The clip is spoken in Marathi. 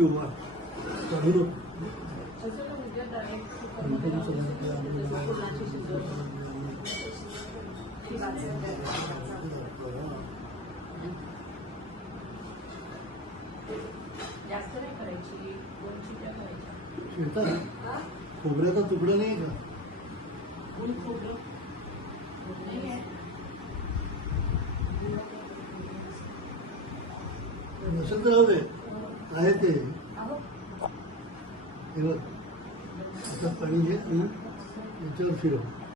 किंवा काढू जास्त नाही करायची, 2 चिमट्या करायच्या. शेतात खोबऱ्याचा तुकडा नाही का? गुळ खोबरं नाही आहे. नसेल तर हवे आहे ते. हे बघ आता पाणी घे आणि याच्यावर फिरव.